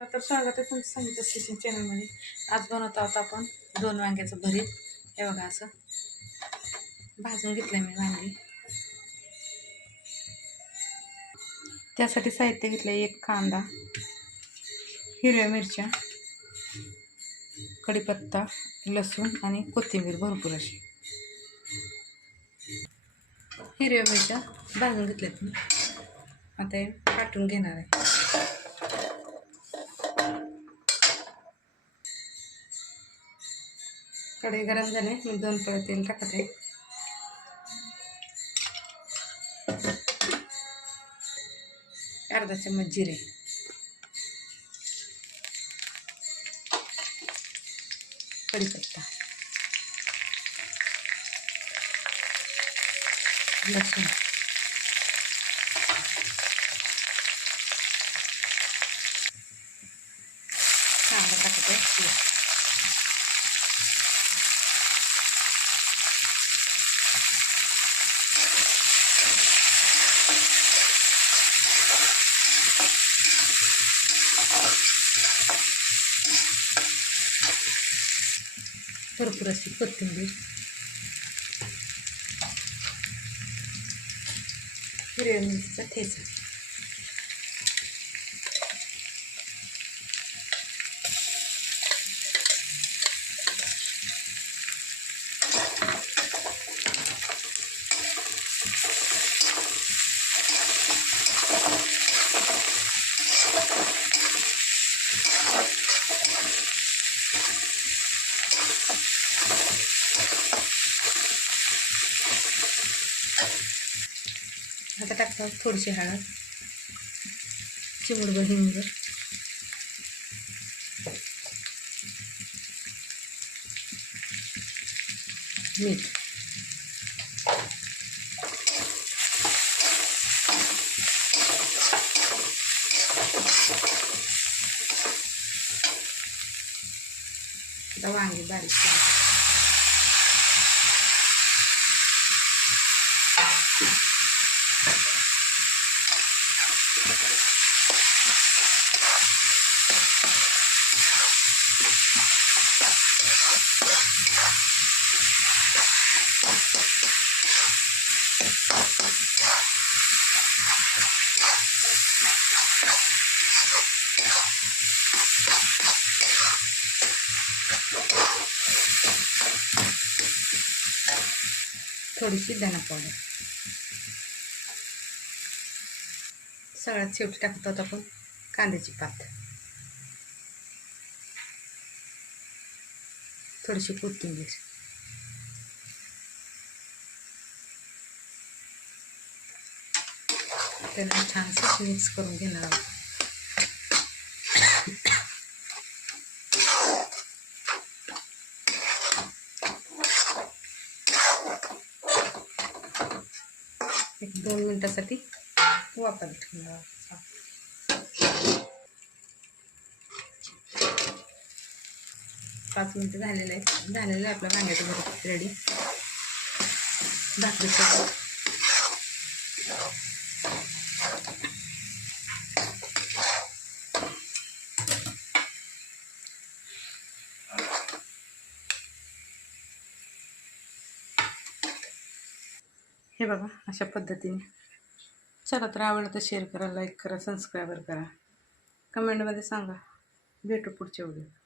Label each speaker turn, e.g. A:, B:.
A: तर स्वागत आहे तुमचं संगीत किचन चॅनलमध्ये. आज बनवत आहोत आपण दोन वांग्याचं भरीत. हे बघा असं. भाजून घेतलं मी वांगी. त्यासाठी साहित्य घेतलं एक कांदा हिरव्या मिरच्या कढीपत्ता लसूण आणि कोथिंबीर भरपूर अशी. हिरव्या मिरच्या भाजून घेतल्यात मी. आता हे काटून घेणार आहे. ಕಡೆಗರಂಜನೆ ಇದೊಂದು ಪಡತಿ ಅಂತ ಕತೆ ಅರ್ಧ ಚಮಚ ಜೀರಿಗೆ. ಕಡಿಪತ್ತ ಲಕ್ಷ್ಮಣ ಹಾಂ कढीपत्ता लसूण कांदा टाकत आहे भरपूर अशी कोथिंबीर हिरव्या मिरचीचा ठेचा आता टाकतो थोडीशी हळद चिमुडभर हिंग मीठ आता वांगी बारीक केली. थोडीशी धना सगळ्यात शेवटी टाकत आहोत आपण कांद्याची पात. थोडीशी कोथिंबीर. त्याला छानसं मिक्स करून घेणार आहोत. एक दोन मिनटासाठी हो, वापर पाच मिनटं झालेलं आहे झालेलं आहे आपलं वांग्याचं भरीत रेडी भाकरीचं हे बघा अशा पद्धतीने. चला तर आवडलं तर शेअर करा लाईक करा सबस्क्राईबर करा. कमेंटमध्ये सांगा. भेटू पुढच्या व्हिडिओ